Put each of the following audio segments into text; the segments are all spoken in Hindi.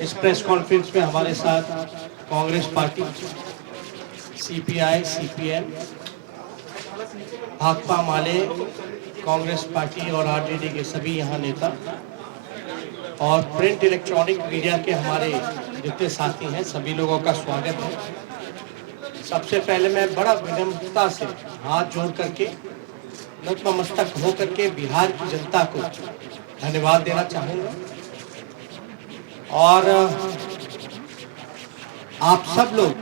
इस प्रेस कॉन्फ्रेंस में हमारे साथ Congress party, CPI, CPM, Bhakpa Male, Congress party और आरजेडी के सभी यहाँ नेता और प्रिंट इलेक्ट्रॉनिक मीडिया के हमारे जितने साथी हैं, सभी लोगों का स्वागत है। सबसे पहले मैं बड़ा विनम्रता से हाथ जोड़ करके, नतमस्तक हो करके बिहार की जनता को धन्यवाद देना चाहूँगा। और आप सब लोग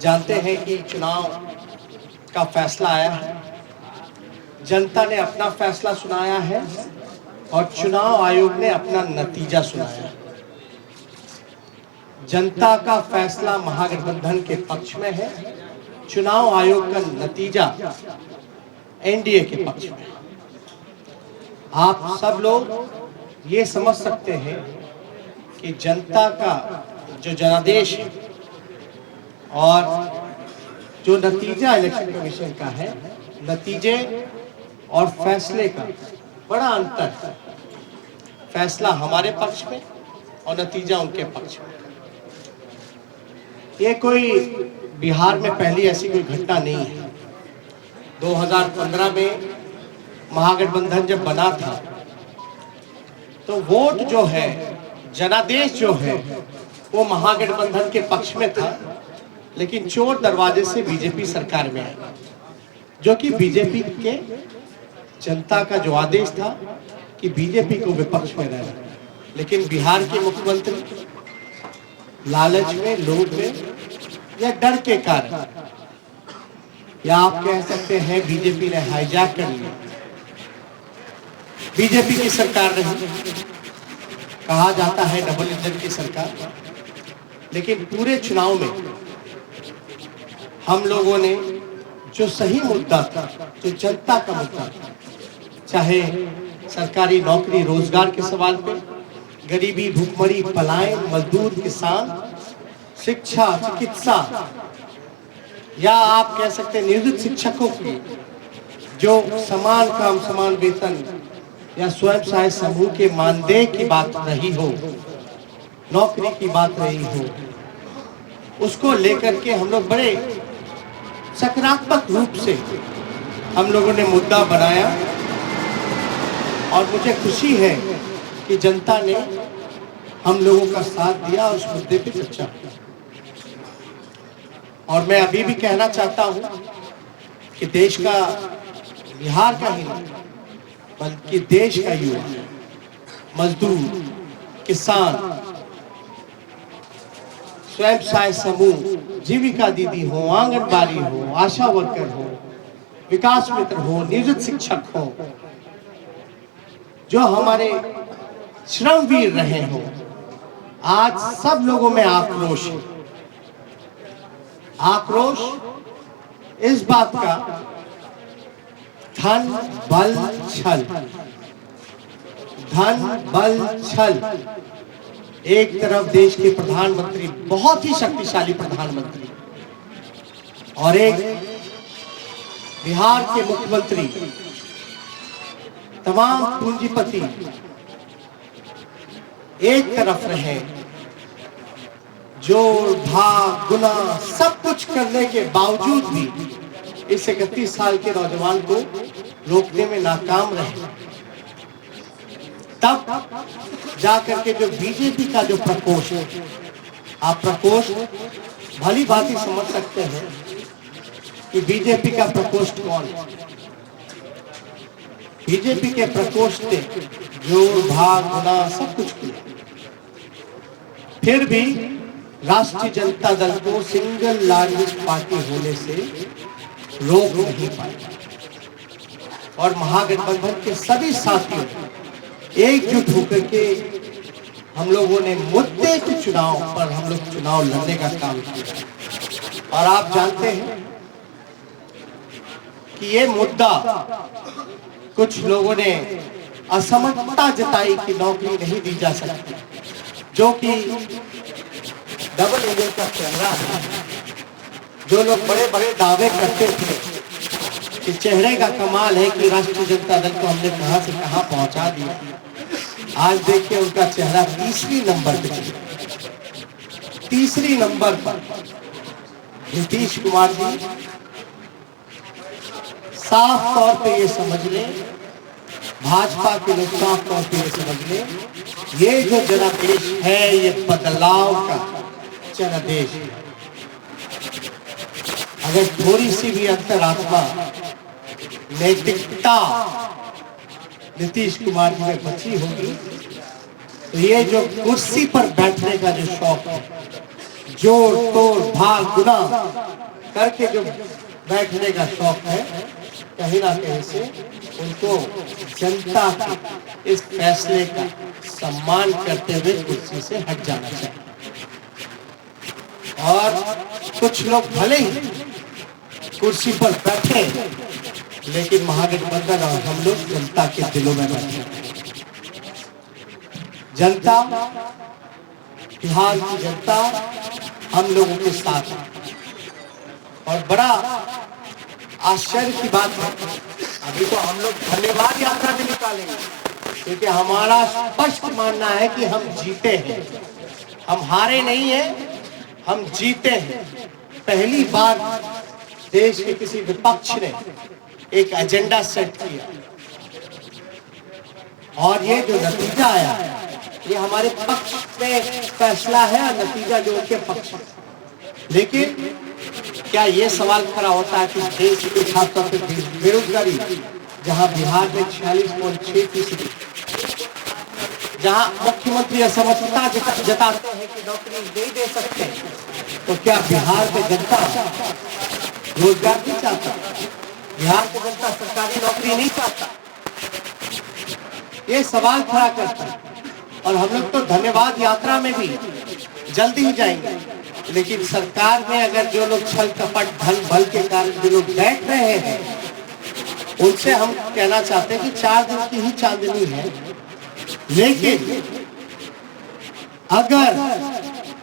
जानते हैं कि चुनाव का फैसला आया है, जनता ने अपना फैसला सुनाया है और चुनाव आयोग ने अपना नतीजा सुनाया है। जनता का फैसला महागठबंधन के पक्ष में है, चुनाव आयोग का नतीजा एनडीए के पक्ष में है। आप सब लोग ये समझ सकते हैं कि जनता का जो जनादेश है और जो नतीजा इलेक्शन कमीशन का है, नतीजे और फैसले का बड़ा अंतर है। फैसला हमारे पक्ष में और नतीजा उनके पक्ष में। ये कोई बिहार में पहली ऐसी कोई घटना नहीं है। 2015 में महागठबंधन जब बना था तो वोट जो है, जनादेश जो है, वो महागठबंधन के पक्ष में था, लेकिन चोर दरवाजे से बीजेपी सरकार में आई, जो कि बीजेपी के जनता का जो आदेश था कि बीजेपी को विपक्ष में रहना। लेकिन बिहार के मुख्यमंत्री लालच में, लोभ में या डर के कारण, या आप कह सकते हैं बीजेपी ने हाईजैक कर लिया। बीजेपी की सरकार नहीं, कहा जाता है डबल इंजन की सरकार, लेकिन पूरे चुनाव में हम लोगों ने जो सही मुद्दा था, जो जनता का मुद्दा था, चाहे सरकारी नौकरी रोजगार के सवाल पे, गरीबी, भूखमरी, पलायन, मजदूर, किसान, शिक्षा, चिकित्सा, या आप कह सकते हैं नियोजित शिक्षकों की जो समान काम समान वेतन या स्वयं सहायता समूह के मानदेय की बात रही हो, नौकरी की बात रही हो, उसको लेकर के हम लोग बड़े सकारात्मक रूप से हम लोगों ने मुद्दा बनाया और मुझे खुशी है कि जनता ने हम लोगों का साथ दिया और उस मुद्दे पे चर्चा की। और मैं अभी भी कहना चाहता हूं कि देश का, बिहार का ही नहीं बल्कि देश का युवा, मजदूर, किसान, स्वयं सहायता समूह, जीविका दीदी हो, आंगनबाड़ी हो, आशा वर्कर हो, विकास मित्र हो, नियोजित शिक्षक हो, जो हमारे श्रमवीर रहे हो, आज सब लोगों में आक्रोश है। आक्रोश इस बात का, धन बल छल, धन बल छल। एक तरफ देश के प्रधानमंत्री, बहुत ही शक्तिशाली प्रधानमंत्री, और एक बिहार के मुख्यमंत्री, तमाम पूंजीपति एक तरफ रहे, जोड़ भाग गुना सब कुछ करने के बावजूद भी इस 31 साल के नौजवान को रोकने में नाकाम रहे। तब जाकर के जो बीजेपी का जो प्रकोष्ठ, आप प्रकोष्ठ भली भांति समझ सकते हैं कि बीजेपी का प्रकोष्ठ कौन है। बीजेपी के प्रकोष्ठ ने जोड़ भाग गुना सब कुछ किया, फिर भी राष्ट्रीय जनता दल को सिंगल लार्जेस्ट पार्टी होने से रोक नहीं पाए और महागठबंधन के सभी साथियों एकजुट होकर के हम लोगों ने मुद्दे के चुनाव पर हम लोग चुनाव लड़ने का काम किया। और आप जानते हैं कि ये मुद्दा, कुछ लोगों ने असमर्थता जताई कि नौकरी नहीं दी जा सकती, जो कि डबल इंजन का चेहरा है। जो लोग बड़े बड़े दावे करते थे कि चेहरे का कमाल है कि राष्ट्रीय जनता दल को हमने कहां से कहां पहुंचा दिया, आज देखिए उनका चेहरा तीसरी नंबर पे, तीसरी नंबर पर नीतीश कुमार जी साफ तौर पे ये समझ लें, भाजपा के लोग साफ तौर पे ये समझ लें, ये जो जनादेश है ये बदलाव का जनादेश है। अगर थोड़ी सी भी अंतरात्मा नैतिकता नीतीश कुमार जी में बची होगी तो ये जो कुर्सी पर बैठने का जो शौक है, जोड़ तोड़ भाग गुना करके जो बैठने का शौक है, कहीं ना कहीं से उनको जनता के इस फैसले का सम्मान करते हुए कुर्सी से हट जाना चाहिए। और कुछ लोग भले ही कुर्सी पर बैठे लेकिन महागठबंधन और हम लोग जनता के दिलों में बैठे। जनता, बिहार की जनता हम लोगों के साथ है। और बड़ा आश्चर्य की बात है, अभी तो हम लोग धन्यवाद यात्रा भी निकालेंगे, क्योंकि हमारा स्पष्ट मानना है कि हम जीते हैं, हम हारे नहीं हैं, हम जीते हैं। पहली बार देश के किसी विपक्ष ने एक एजेंडा सेट किया और ये जो नतीजा आया ये हमारे पक्ष में फैसला है और नतीजा जो उनके पक्ष में। लेकिन क्या ये सवाल खड़ा होता है कि देश के खासतौर पर बेरोजगारी, जहां बिहार में 46.6%, जहां मुख्यमंत्री असमर्थता जताते हैं कि नौकरी नहीं दे सकते, तो क्या बिहार में जनता रोजगार नहीं चाहता? बिहार की जनता सरकारी नौकरी नहीं चाहता? ये सवाल खड़ा करता है। और हम लोग तो धन्यवाद यात्रा में भी जल्दी ही जाएंगे, लेकिन सरकार में अगर जो लोग छल कपट धन बल के कारण जो लोग बैठ रहे हैं, उनसे हम कहना चाहते हैं कि 4 दिन की ही चांदनी है, लेकिन अगर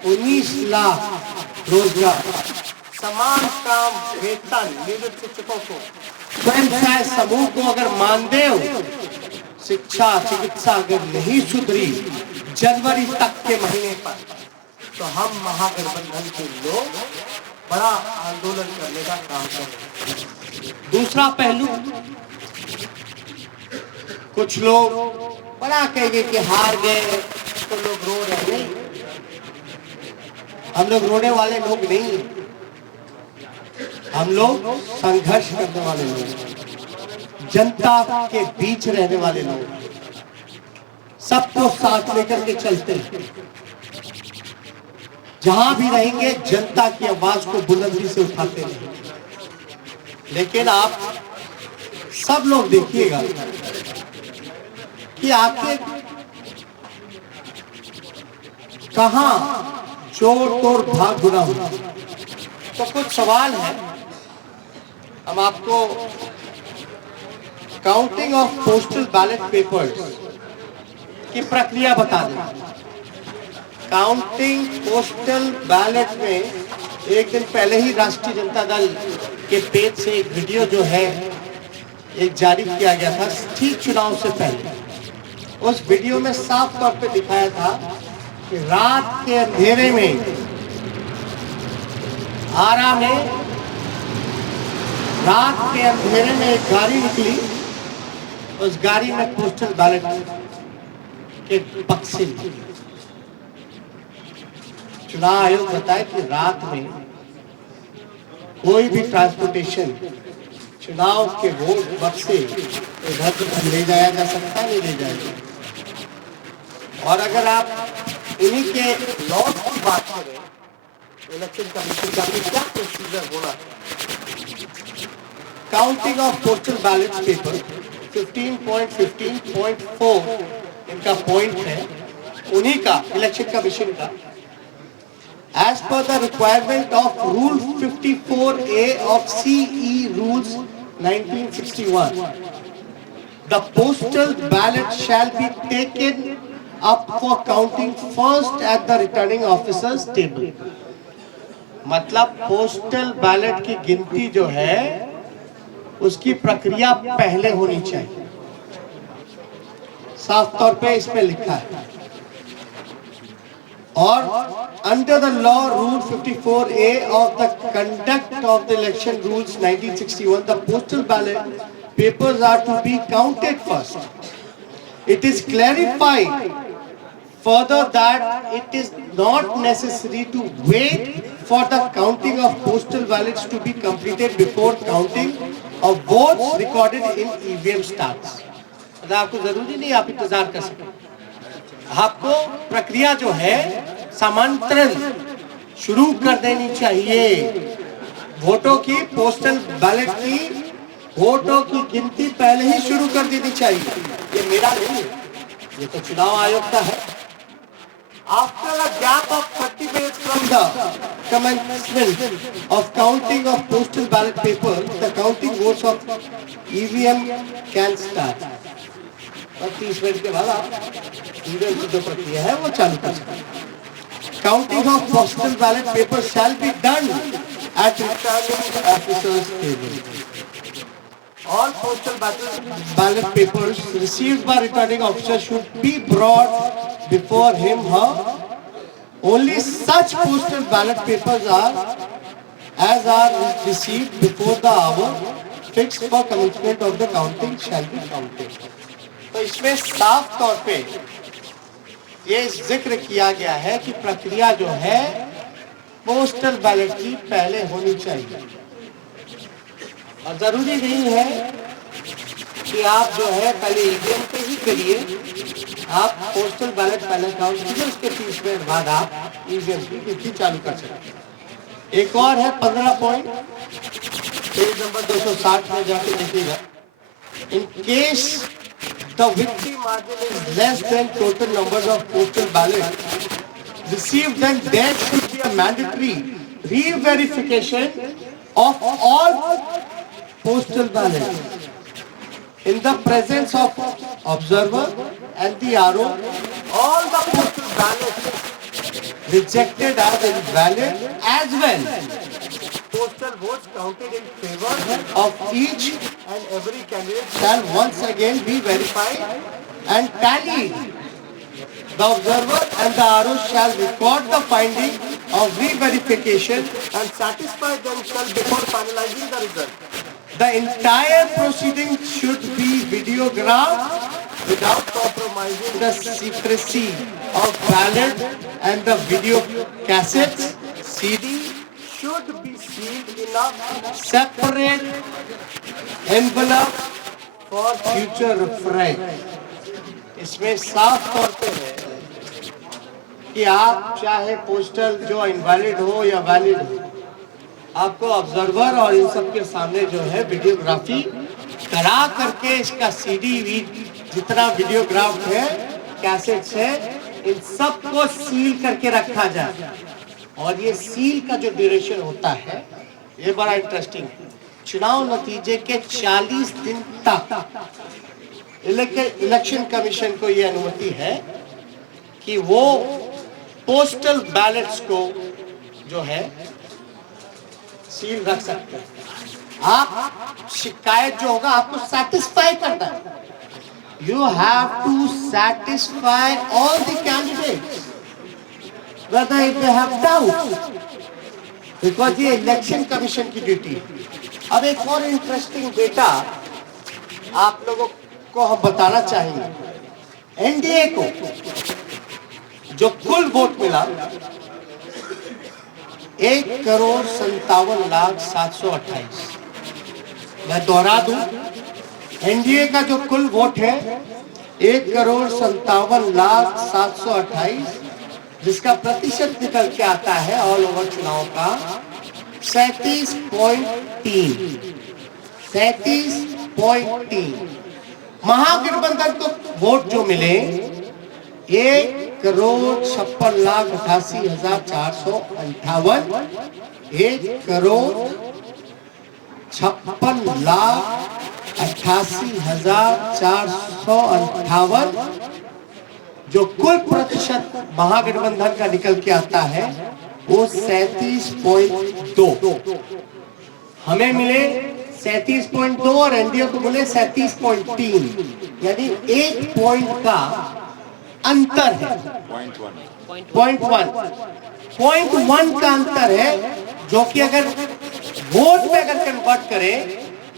19 लाख रोजगार, समान काम वेतन निवृत्त शिक्षकों को, स्वयं सहायता समूह को अगर मानदेय, शिक्षा चिकित्सा अगर नहीं सुधरी जनवरी तक के महीने पर, तो हम महागठबंधन के लोग बड़ा आंदोलन करने का काम करेंगे। दूसरा पहलू, कुछ लोग बड़ा कहेंगे कि हार गए तो लोग रो रहे हैं। हम लोग रोने वाले लोग नहीं हैं, हम लोग संघर्ष करने वाले लोग, जनता के बीच रहने वाले लोग, सबको साथ लेकर के चलते हैं। जहां भी रहेंगे जनता की आवाज को बुलंदी से उठाते हैं। लेकिन आप सब लोग देखिएगा कि आखिर कहां चोर तोड़ भाग गुना हुआ। तो कुछ सवाल है, हम आपको counting of postal ballot papers की प्रक्रिया बता दें। काउंटिंग पोस्टल बैलेट में एक दिन पहले ही राष्ट्रीय जनता दल के पेज से एक वीडियो जो है एक जारी किया गया था, ठीक चुनाव से पहले। उस वीडियो में साफ तौर पे दिखाया था कि रात के अंधेरे में आरा में, रात के अंधेरे में एक गाड़ी निकली, उस गाड़ी में पोस्टल बैलेट के बक्से। चुनाव आयोग बताए कि रात में कोई भी ट्रांसपोर्टेशन चुनाव के वोट बक्से इधर ले जाया जा सकता, नहीं ले जाएगा। और अगर आप इन्हीं के लॉस की बात करें, इलेक्शन कमीशन का भी क्या प्रोसीजर होना है। Counting of postal ballot paper 15.15.4 इनका पॉइंट है, उन्हीं का इलेक्शन कमीशन का। As per the requirement of Rule 54A of CE Rules 1961, the postal ballot shall be taken up for counting first at the returning officer's table. मतलब पोस्टल बैलेट की गिनती जो है उसकी प्रक्रिया पहले होनी चाहिए। साफ तौर पे इसमें लिखा है। और under the law rule 54A of the conduct of the election rules 1961, the postal ballot papers are to be counted first. It is clarified further that it is not necessary to wait for the counting of postal ballots to be completed before counting of votes recorded in EVM starts. मतलब आपको जरूरी नहीं आप इंतजार कर सकते, आपको प्रक्रिया जो है समांतरण शुरू कर देनी चाहिए। वोटों की, पोस्टल बैलेट की वोटों की गिनती पहले ही शुरू कर देनी चाहिए। ये मेरा नहीं है, ये तो चुनाव आयोग का है। After a gap of 30 days from the commencement of counting of postal ballot papers, the counting votes of EVM can start. और 30 मिनट के बाद आप EVM की जो प्रक्रिया है वो चालू कर सकते हैं। Counting of postal ballot papers shall be done at returning officers' table. All postal ballot papers received by returning officer should be brought before him her. Only such postal ballot papers are received before the hour fixed for commencement of the counting shall be counted. तो इसमें साफ तौर पे ये जिक्र किया गया है कि प्रक्रिया जो है पोस्टल बैलेट की पहले होनी चाहिए। और जरूरी नहीं है कि आप जो है पहले ईवीएम पे ही करिए, आप पोस्टल बैलेट पहले काउंट कीजिए, उसके 30 मिनट बाद आप ईवीएम की गिनती चालू कर सकते हैं। एक और है 15 पॉइंट, पेज नंबर 260 में जाके देखिएगा। In case the victim margin is less than total numbers of postal ballot received, then there should be a mandatory re-verification of all postal ballots in the presence of observer and the RO. All the postal ballots rejected as invalid as well. Postal votes counted in favor of each and every candidate shall once again be verified and tallied. The observer and the RO shall record the finding of re-verification and satisfy themselves before finalizing the result. The entire proceeding should be videographed without compromising the secrecy of ballot, and the video cassettes CD should be sealed in a separate envelope for future reference. इसमें साफ तौर पे है कि आप चाहे पोस्टल जो इनवैलिड हो या वैलिड हो, आपको ऑब्जर्वर और इन सब के सामने जो है वीडियोग्राफी करा करके इसका सीडी जितना वीडियोग्राफ है, कैसेट्स है, इन सब को सील करके रखा जाए। और ये सील का जो ड्यूरेशन होता है ये बड़ा इंटरेस्टिंग है। चुनाव नतीजे के 40 दिन तक इलेक्शन कमीशन को ये अनुमति है कि वो पोस्टल बैलेट्स को जो है सील रख सकते हैं। आप शिकायत जो होगा आपको सेटिस्फाई करना है। You have to satisfy all the candidates whether they have doubt, because ये इलेक्शन कमीशन की ड्यूटी। अब एक और इंटरेस्टिंग डेटा आप लोगों को हम बताना चाहेंगे। एनडीए को जो कुल वोट मिला 1,57,728। मैं दोहरा दूं, एनडीए का जो कुल वोट है 1,57,728, जिसका प्रतिशत निकल के आता है ऑल ओवर चुनाव का 37.3। महागठबंधन को वोट जो मिले 1,56,88,458, 1,56,88,458, जो कुल प्रतिशत महागठबंधन का निकल के आता है वो 37.2। हमें मिले 37.2 और एनडीए को बोले 37.3, यानी 1 पॉइंट का अंतर है। पॉइंट वन का अंतर है, जो कि अगर वोट में अगर कन्वर्ट करें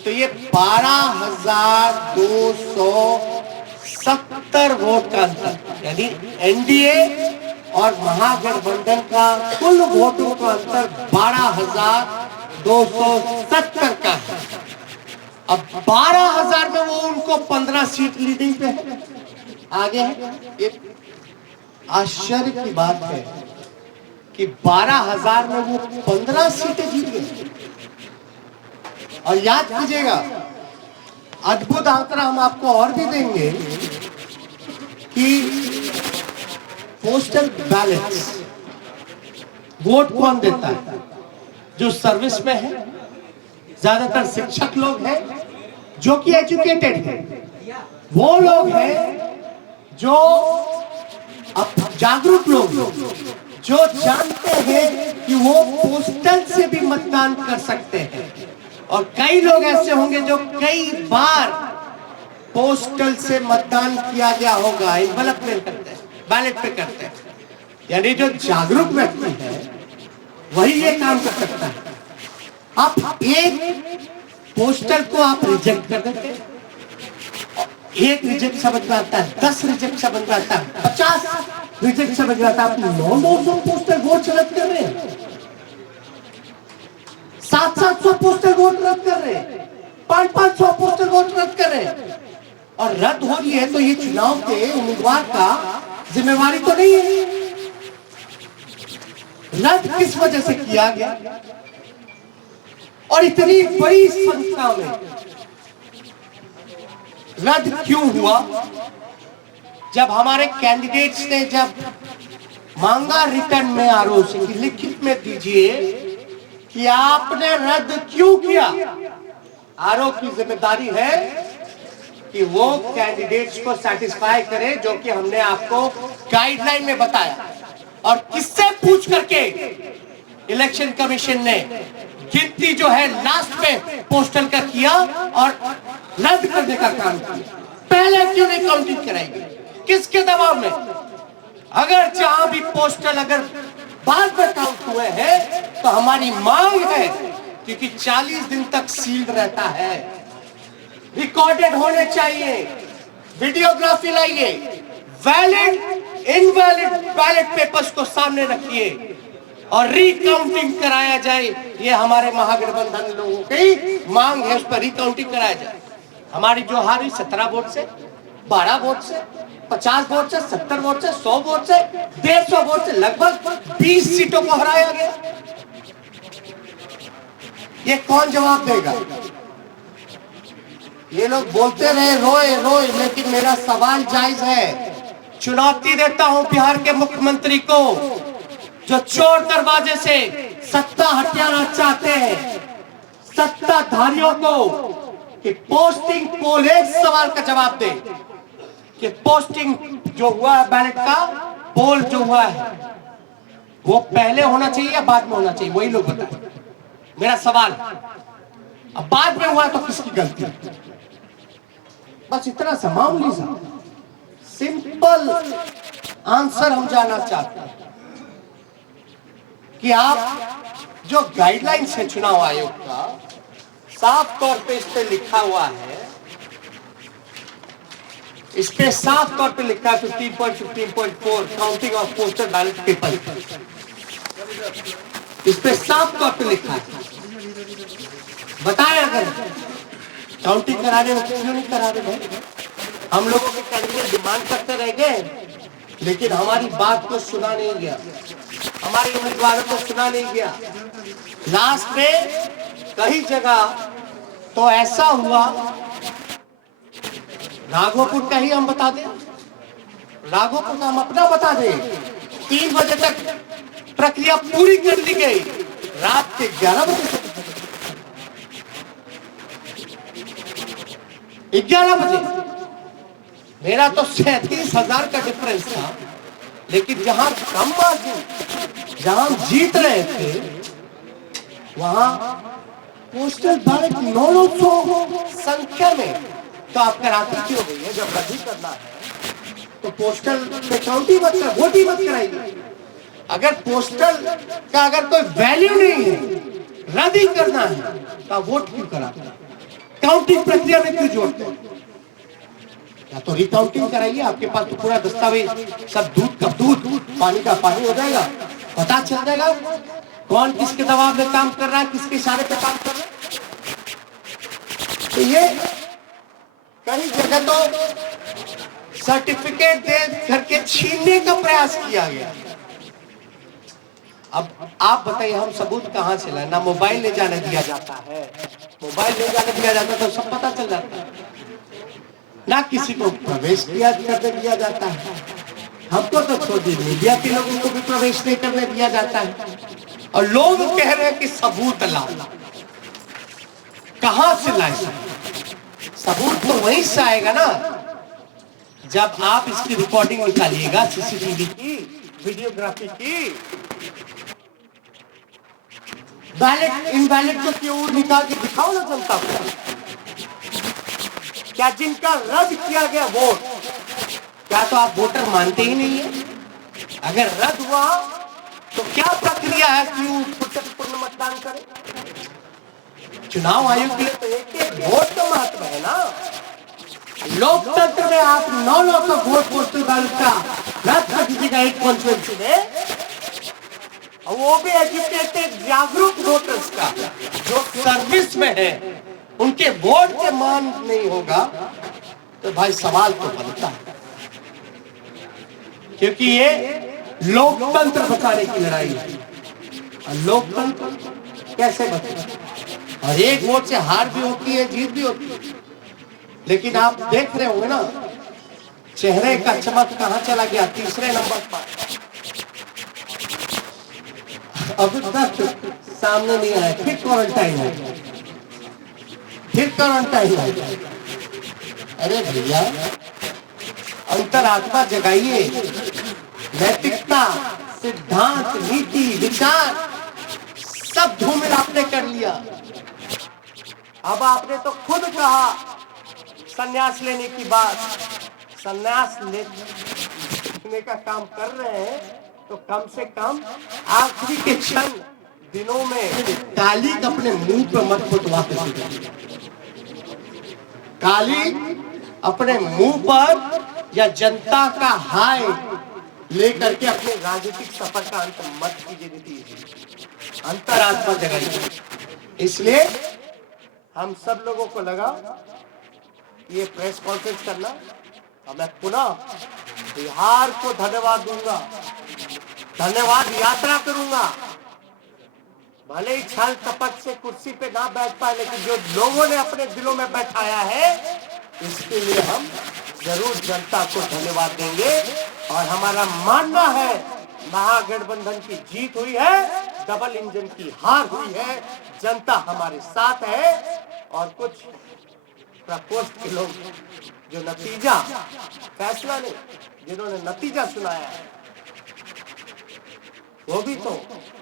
तो ये 12,270 वोट का अंतर, यानी एनडीए और महागठबंधन का कुल वोटों का अंतर 12,270 का है। अब 12,000 में वो उनको 15 सीट लीडिंग पे है, आगे है। एक आश्चर्य की बात है कि 12,000 में वो 15 सीटें जीत गए। और याद कीजिएगा, अद्भुत आंकड़ा हम आपको और भी देंगे कि पोस्टल बैलेट्स वोट कौन देता है? जो सर्विस में है, ज्यादातर शिक्षक लोग हैं जो कि एजुकेटेड हैं, वो लोग हैं जो अब जागरूक लोग, जो जानते हैं कि वो पोस्टल से भी मतदान कर सकते हैं। और कई लोग ऐसे होंगे जो कई बार पोस्टल से मतदान किया गया होगा, एनवलप में करते हैं, बैलेट पे करते हैं। यानी जो जागरूक व्यक्ति है वही ये काम कर सकता है। आप एक पोस्टल को आप रिजेक्ट कर देते हैं, एक रिजेक्ट समझ में आता है, 10 रिजेक्ट समझ में आता है, 50 रिजेक्ट समझ में आता है। आप 900 पोस्टल वोट रद्द कर रहे हैं, 700 पोस्टल वोट रद्द कर रहे हैं, 500 पोस्टल वोट रद्द कर रहे हैं। और रद्द हो रही है तो ये चुनाव के उम्मीदवार का जिम्मेवारी तो नहीं है। रद्द किस वजह से किया गया और इतनी बड़ी संख्या में रद्द क्यों हुआ? जब हमारे कैंडिडेट्स ने जब मांगा रिटर्न में आरओ से कि लिखित में दीजिए कि आपने रद्द क्यों किया, आरओ की जिम्मेदारी है कि वो कैंडिडेट्स को सेटिस्फाई करे जो कि हमने आपको गाइडलाइन में बताया। और किससे पूछ करके इलेक्शन कमीशन ने गिनती जो है लास्ट में पोस्टल का किया और रद्द करने का काम किया। पहले क्यों नहीं काउंटिंग कराएगी? किसके दबाव में? अगर जहां भी पोस्टल अगर बाद में काउंट हुए हैं तो हमारी मांग है, क्योंकि 40 दिन तक सील्ड रहता है, रिकॉर्डेड होने चाहिए, वीडियोग्राफी लाइए, वैलिड इनवैलिड बैलेट पेपर्स को सामने रखिए और रिकाउंटिंग कराया जाए। ये हमारे महागठबंधन लोगों की मांग है, उस पर रिकाउंटिंग कराया जाए। हमारी जो हारी 17 वोट से, 12 वोट से, 50 वोट से, 70 वोट से, 100 वोट से, 150 वोट से लगभग 20 सीटों को हराया गया। ये कौन जवाब देगा? ये लोग बोलते रहे रोए रोए, लेकिन मेरा सवाल जायज है। चुनौती देता हूं बिहार के मुख्यमंत्री को, जो चोर दरवाजे से सत्ता हथियाना चाहते हैं, सत्ताधारियों को, कि पोस्टिंग पोल एक सवाल का जवाब दे कि पोस्टिंग जो हुआ है बैलेट का पोल जो हुआ है वो पहले होना चाहिए या बाद में होना चाहिए? वही लोग बताएं। मेरा सवाल, अब बाद में हुआ तो किसकी गलती? बस इतना सा मामूली सा सिंपल आंसर हम जानना चाहते हैं कि आप जो गाइडलाइंस है चुनाव आयोग का, साफ तौर पे इस पे लिखा हुआ है, इस पे साफ तौर पे लिखा है 15.15.4 counting of postal ballot paper. इस पे साफ तौर पे लिखा है। बताएं अगर काउंटिंग करा रहे हो क्यों नहीं करा रहे भाई? हम लोगों के कैंडिडेट डिमांड करते रह गए, लेकिन हमारी बात को सुना नहीं गया, हमारे उम्मीदवारों को सुना नहीं गया। लास्ट में कई जगह तो ऐसा हुआ, राघोपुर का ही हम बता दें, राघोपुर का हम अपना बता दें, 3 बजे तक प्रक्रिया पूरी कर ली गई, रात के 11 बजे तक 11 बजे। मेरा तो 37,000 का डिफरेंस था, लेकिन जहां कम मार्जिन, जहां हम जीत रहे थे, वहां पोस्टल बैलेट 900 संख्या में, तो आप कराते क्यों नहीं है? जब रद्द ही करना है तो पोस्टल में काउंट ही मत कर, वोट ही मत कराइए। अगर पोस्टल का अगर कोई वैल्यू नहीं है, रद्द ही करना है, तो आप वोट क्यों कराते हैं? काउंटिंग प्रक्रिया में क्यों जोड़ते हैं? या तो रिकाउंटिंग कराइए, आपके पास तो पूरा दस्तावेज, सब दूध का दूध, पानी का पानी हो जाएगा, पता चल जाएगा कौन किसके दबाव में काम कर रहा है, किसके इशारे पे काम कर रहा है। तो ये कई जगह तो सर्टिफिकेट दे करके छीनने का प्रयास किया गया। अब आप बताइए, हम सबूत कहां से लाए? ना मोबाइल ले जाने दिया जाता है, मोबाइल ले जाने दिया जाता तो सब पता चल जाता है, ना किसी को प्रवेश करने दिया जाता है। हमको तो छोड़ दीजिए, मीडिया के लोगों को भी प्रवेश नहीं करने दिया जाता है, और लोग कह रहे हैं कि सबूत लाओ। कहां से लाए सबूत? तो वहीं से आएगा ना जब आप इसकी रिकॉर्डिंग निकालिएगा, सीसीटीवी की, वीडियोग्राफी की। बैलेट इनवैलिड को क्यों निकाल के दिखाओ ना जनता को। क्या जिनका रद्द किया गया वोट, क्या तो आप वोटर मानते ही नहीं है? अगर रद्द हुआ तो क्या प्रक्रिया है, क्यों पूर्ण मतदान करें? चुनाव आयोग के लिए तो एक वोट का महत्व है ना। लोकतंत्र में आप 900 वोट पोस्टल बैलेट का रद्द कर दीजिएगा एक कॉन्स्टिट्यूएंसी में, और वो भी एजुकेटेड जागरूक वोटर्स का, जो सर्विस में है, उनके वोट के मान नहीं होगा, तो भाई सवाल तो बनता है। क्योंकि ये लोकतंत्र बचाने की लड़ाई है, और लोकतंत्र कैसे बचे? और एक वोट से हार भी होती है, जीत भी होती है, लेकिन आप देख रहे होंगे ना, चेहरे का चमक कहां चला गया? तीसरे नंबर पर। अभी तक सामने नहीं आया, फिर क्वारंटाइन है, फिर क्वारंटाइन है। अरे भैया, अंतरात्मा जगाइए, नैतिकता, सिद्धांत, नीति, विचार सब धूमिल आपने कर लिया। अब आपने तो खुद कहा संन्यास लेने की बात, संन्यास लेने का काम कर रहे हैं, तो कम से कम आखिरी के क्षण दिनों में काली अपने मुंह पर मत फुटवा कर, काली अपने मुंह पर या जनता का हाय लेकर के अपने राजनीतिक सफर का अंत मत कीजिए। अंतरात्मा जगाइए। इसलिए हम सब लोगों को लगा ये प्रेस कॉन्फ्रेंस करना, और मैं पुनः बिहार को धन्यवाद दूंगा, धन्यवाद यात्रा करूंगा। भले ही छल कपट से कुर्सी पे ना बैठ पाए, लेकिन जो लोगों ने अपने दिलों में बैठाया है, इसके लिए हम जरूर जनता को धन्यवाद देंगे। और हमारा मानना है महागठबंधन की जीत हुई है, डबल इंजन की हार हुई है, जनता हमारे साथ है। और कुछ प्रकोष्ठ के लोग जो नतीजा, फैसला नहीं, जिन्होंने नतीजा सुनाया है, वो भी तो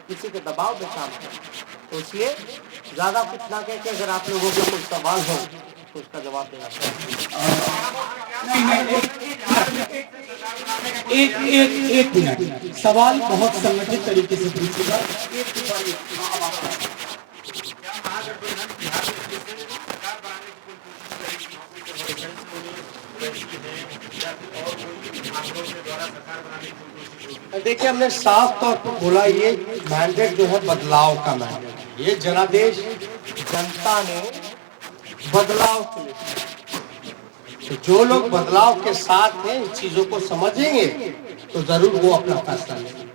किसी के दबाव में काम है। तो इसलिए ज्यादा कुछ ना कह के, अगर आप लोगों को कोई सवाल हो तो उसका जवाब देना चाहिए। एक मिनट, सवाल बहुत संगठित तरीके से पूछेगा। देखिए, हमने साफ तौर पर बोला, ये मैंडेट जो है बदलाव का मैंडेट है। ये जनादेश जनता ने बदलाव के लिए, तो जो लोग बदलाव के साथ हैं, इन चीजों को समझेंगे तो जरूर वो अपना फैसला लेंगे।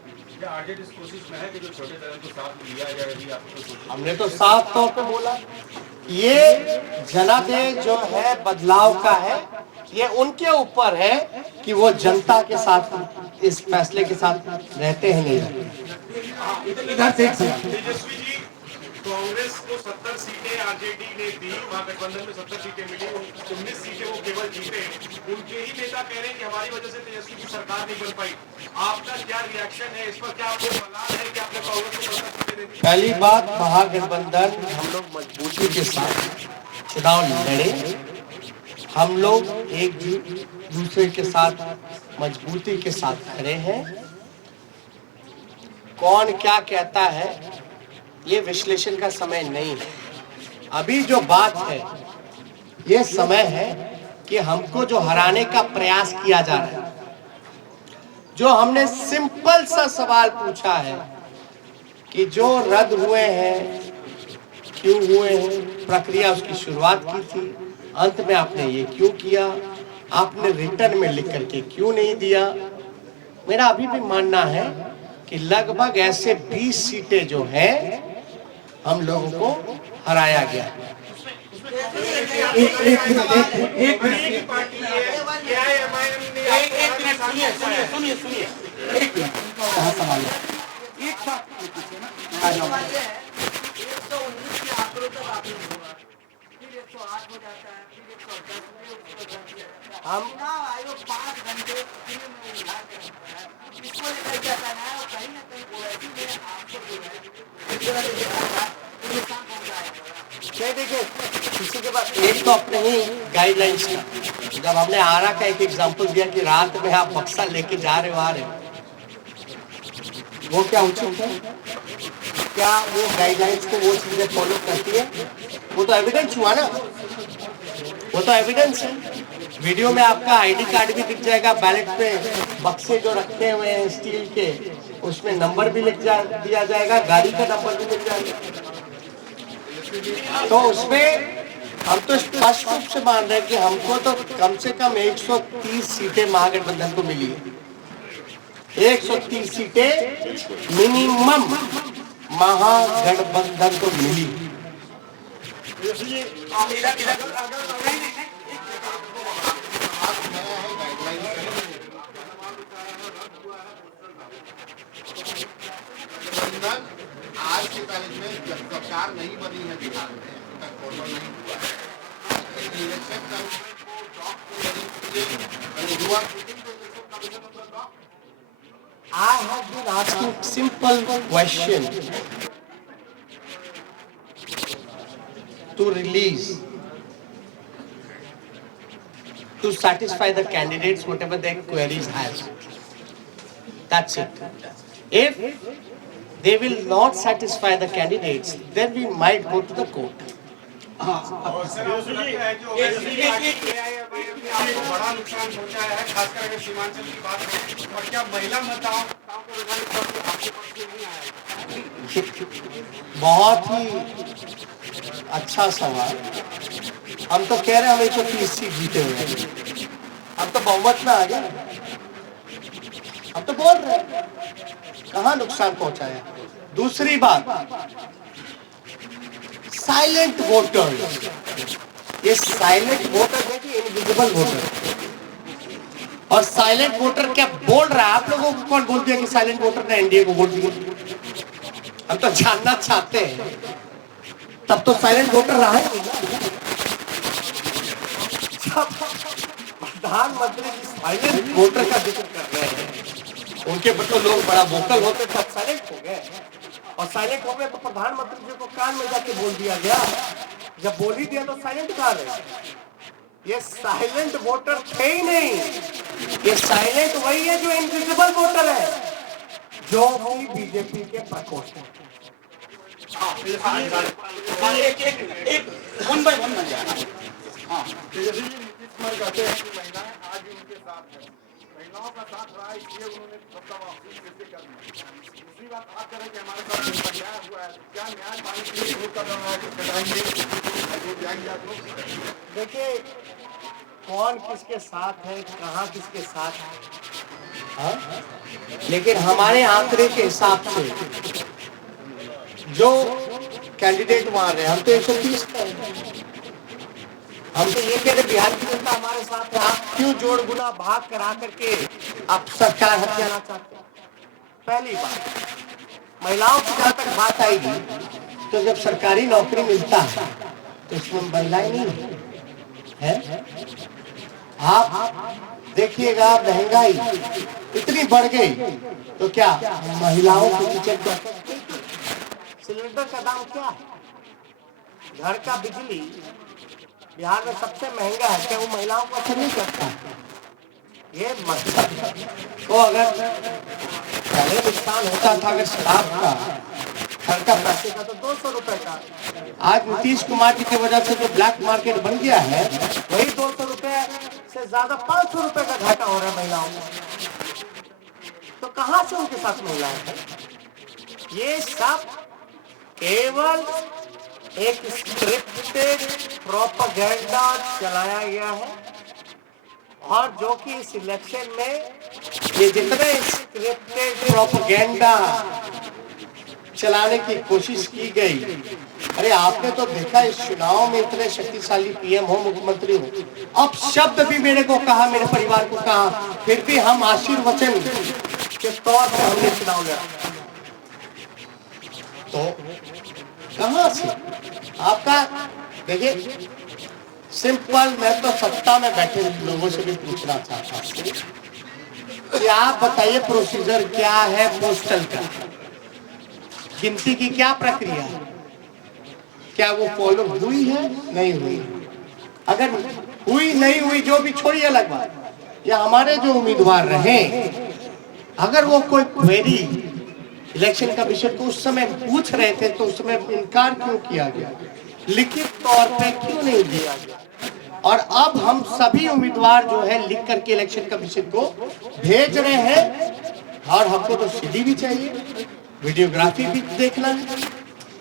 हमने तो साफ तौर पे बोला, ये जनादेश जो है बदलाव का है, ये उनके ऊपर है कि वो जनता के साथ इस फैसले के साथ रहते हैं नहीं रहते। इधर से कांग्रेस को 70 सीटें आरजेडी ने दी, महागठबंधन में 70 सीटें मिली, 19 सीटें वो केवल जीते। उनके ही नेता कह रहे हैं कि हमारी वजह से तेजस्वी की सरकार नहीं बन पाई। आपका क्या रिएक्शन है इस पर? क्या आपको मलाल है कि आपने कांग्रेस को 70 सीटें दे दी? पहली बात, महागठबंधन हम लोग मजबूती के साथ चुनाव लड़े, हम लोग एक दूसरे के साथ मजबूती के साथ खड़े हैं। कौन क्या कहता है ये विश्लेषण का समय नहीं है। अभी जो बात है, ये समय है कि हमको जो हराने का प्रयास किया जा रहा है, जो हमने सिंपल सा सवाल पूछा है कि जो रद्द हुए हैं क्यों हुए हैं, प्रक्रिया उसकी शुरुआत की थी, अंत में आपने ये क्यों किया, आपने रिटर्न में लिख करके क्यों नहीं दिया। मेरा अभी भी मानना है कि लगभग ऐसे 20 सीटें जो हैं हम लोगों को हराया गया। हम आयोग 5 घंटे इसको लेकर क्या करना है, और कहीं ना कहीं ओवैसी में आपको जो है नुकसान पहुंचाएगा। देखिए, किसी के पास एक तो अपने ही गाइडलाइंस का, जब हमने आरा का एक एग्जांपल दिया कि रात में आप बक्सा लेके जा रहे हो आ रहे हो, वो क्या उचित है? क्या वो गाइडलाइंस को वो चीजें फॉलो करती है? वो तो एविडेंस हुआ ना, वो तो एविडेंस है। वीडियो में आपका आईडी कार्ड भी दिख जाएगा, बैलेट पे बक्से जो रखे हुए हैं स्टील के, उसमें नंबर भी दिया जाएगा, गाड़ी का नंबर भी दिख जाएगा। तो उसमें हम तो स्पष्ट रूप से मान रहे हैं कि हमको तो कम से कम 130 सीटें महागठबंधन को मिली है। 130 सीटें मिनिमम महागठबंधन को मिली। आज की तारीख में जब सरकार नहीं बनी है बिहार में, तक फॉर्मल नहीं हुआ है, इलेक्शन कमीशन को dock I have been asking simple question to release, to satisfy the candidates whatever their queries has. That's it. If they will not satisfy the candidates, then we might go to the court. बड़ा नुकसान पहुंचाया है, खासकर अगर सीमांचल की बात करें, और क्या महिला मतदाताओं को आपके पास नहीं आया? बहुत ही अच्छा सवाल। हम तो कह रहे हैं हम 130 सीट जीते हुए हैं, हम तो बहुमत में आ गए, हम तो बोल रहे हैं कहाँ नुकसान पहुंचाया। दूसरी बात, साइलेंट वोटर, ये साइलेंट वोटर है कि इनविजिबल वोटर? और साइलेंट वोटर क्या बोल रहा है? आप लोगों को कौन बोल दिया कि साइलेंट वोटर ने एनडीए को वोट दिया? हम तो जानना चाहते हैं। तब तो साइलेंट वोटर रहा है। प्रधानमंत्री जी साइलेंट वोटर का जिक्र कर रहे हैं, उनके बच्चों लोग बड़ा वोकल होते थे, साइलेंट हो गए। और साइलेंट हो गए तो प्रधानमंत्री जी को कान में जाके बोल दिया गया, जब बोल ही दिया तो साइलेंट कहाँ रहे? ये साइलेंट वोटर थे ही नहीं, ये साइलेंट वही है जो इनविजिबल वोटर है, जो कि बीजेपी के प्रकोष्ठ है। एक वन बाय वन बन जाना। कहते हैं कि महिलाएं आज भी उनके साथ हैं, महिलाओं का साथ रहा है, इसलिए उन्होंने सत्ता वापसी कैसे करनी। दूसरी बात आप करें कि हमारे साथ न्याय हुआ है, क्या न्याय पाने के लिए विरोध कर रहा है कि बताएंगे आप लोग? देखिए, कौन किसके साथ है, कहाँ किसके साथ है, हाँ? लेकिन हमारे आंकड़े के हिसाब से जो कैंडिडेट वहां रहे, हम तो 130 पे हैं। हम तो ये कह रहे बिहार की जनता हमारे साथ है। आप क्यों जोड़ गुना भाग करा करके आप सरकार हथियाना चाहते हैं? पहली बात, महिलाओं की जहां तक बात आएगी, तो जब सरकारी नौकरी मिलता है तो इसमें महिलाएं नहीं है। आप देखिएगा महंगाई इतनी बढ़ गई तो क्या महिलाओं को किचन का सिलेंडर का दाम क्या है? घर का बिजली बिहार में सबसे महंगा है, क्या वो महिलाओं को असर नहीं करता? ये मतलब तो अगर पहले नुकसान होता था अगर शराब का घर का पैसे का तो 200 रुपए का, आज नीतीश कुमार जी की वजह से जो ब्लैक मार्केट बन गया है वही 200 रुपए से ज्यादा 500 रुपए का घाटा हो रहा है महिलाओं को। तो कहां से उनके साथ महिलाएं हैं? ये सब केवल एक स्क्रिप्टेड प्रोपेगेंडा चलाया गया है, और जो कि इस इलेक्शन में ये जितने स्क्रिप्टेड प्रोपेगेंडा चलाने की कोशिश की गई, अरे आपने तो देखा इस चुनाव में इतने शक्तिशाली पीएम हो, मुख्यमंत्री हो, अब शब्द भी मेरे को कहा, मेरे परिवार को कहा, फिर भी हम आशीर्वचन के तौर पर हमने चुनाव लड़ा। तो कहां से आपका देखिए सिंपल, मैं तो सत्ता में बैठे लोगों से भी पूछना चाहता हूं कि आप बताइए प्रोसीजर क्या है पोस्टल का, गिनती की क्या प्रक्रिया है, क्या वो फॉलो हुई है नहीं हुई? अगर हुई नहीं हुई जो भी छोड़िए अलग बात, या हमारे जो उम्मीदवार रहे अगर वो कोई क्वेरी इलेक्शन कमीशन को उस समय पूछ रहे थे तो उस समय इनकार क्यों किया गया, लिखित तौर पे क्यों नहीं दिया गया? और अब हम सभी उम्मीदवार जो है लिख करके इलेक्शन कमीशन को भेज रहे हैं, और हमको तो सीडी भी चाहिए, वीडियोग्राफी भी देखना है।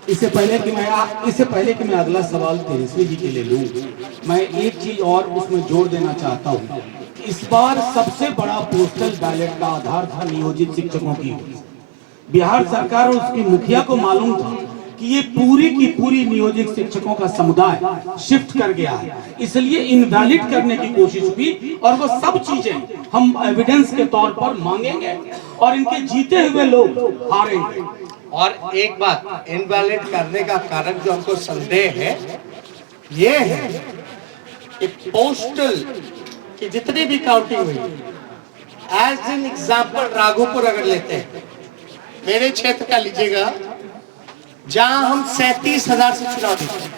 इससे पहले कि मैं अगला सवाल तेजस्वी जी के लिए लूं, मैं एक चीज और उसमें जोड़ देना चाहता हूं। इस बार सबसे बड़ा पोस्टल बैलेट का आधार था नियोजित शिक्षकों की। बिहार सरकार और उसकी मुखिया को मालूम था कि ये पूरी की पूरी नियोजित शिक्षकों का समुदाय शिफ्ट कर गया है, इसलिए इनवैलिड करने की कोशिश हुई, और वो सब चीजें हम एविडेंस के तौर पर मांगेंगे और इनके जीते हुए लोग हारेंगे। और एक बात, इनवैलिड करने का कारण जो हमको संदेह है ये है कि पोस्टल की जितनी भी काउंटिंग हुई, एज एन एग्जाम्पल राघोपुर अगर लेते हैं, मेरे क्षेत्र का लीजिएगा, जहां हम 37,000 से चुनाव जीते हैं,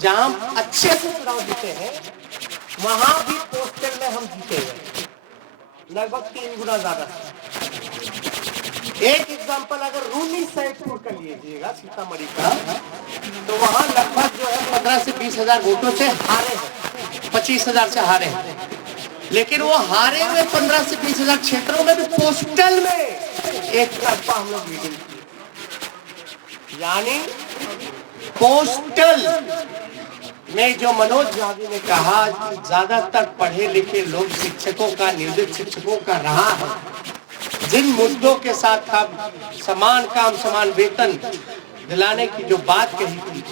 जहां हम अच्छे से चुनाव जीते हैं, वहां भी पोस्टल में हम जीते हैं लगभग 3 गुना ज्यादा। एक एग्जांपल अगर रूनी सैदपुर का लीजिएगा सीतामढ़ी का, तो वहां लगभग जो है 15 से 20,000 वोटों से हारे हैं, 25,000 से हारे हैं, लेकिन वो हारे हुए 15 से 20,000 क्षेत्रों में भी पोस्टल में एक तरफा हम लोग लीडिंग की। यानी पोस्टल में जो मनोज झा जी ने कहा कि ज्यादातर पढ़े लिखे लोग शिक्षकों का, नियोजित शिक्षकों का रहा है, जिन मुद्दों के साथ हम समान काम समान वेतन दिलाने की जो बात कही थी,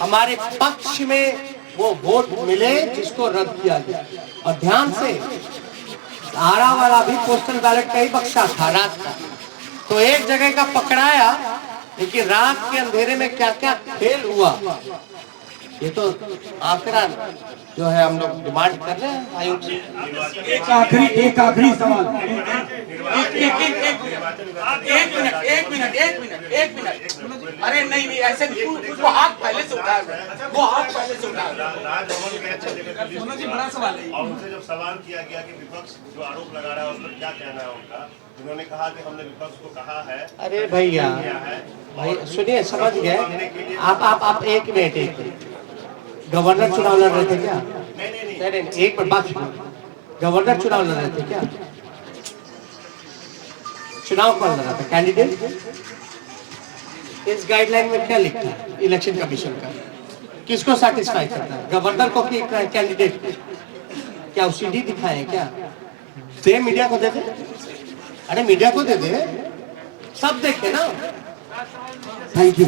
हमारे पक्ष में वो वोट मिले जिसको रद्द किया गया। और ध्यान से सहारा वाला भी पोस्टल बैलेट का ही बक्सा था रात का, तो एक जगह का पकड़ाया, लेकिन रात के अंधेरे में क्या क्या खेल हुआ, ये तो आंकड़ा जो है हम लोग डिमांड कर रहे हैं आयोग से। एक आखिरी सवाल। एक मिनट। अरे नहीं ऐसे वो हाथ पहले से उठाया, बड़ा सवाल है। और उनसे जब सवाल किया गया कि विपक्ष जो आरोप लगा रहा है उस पर क्या कहना है उनका, उन्होंने कहा कि हमने विपक्ष को कहा है। अरे भैया भाई सुनिए, समझ गए आप एक मिनट, गवर्नर चुनाव लड़ रहे थे क्या? नहीं, एक मिनट बात सुनो, गवर्नर चुनाव लड़ रहे थे क्या? चुनाव कौन लड़ रहा था? कैंडिडेट। इस गाइडलाइन में क्या लिखा है इलेक्शन कमीशन का? किसको सेटिस्फाई करता है, गवर्नर को कि कैंडिडेट? क्या सीडी दिखाए क्या? दे मीडिया को दे दे, अरे मीडिया को दे दे, सब देखे ना। Thank you.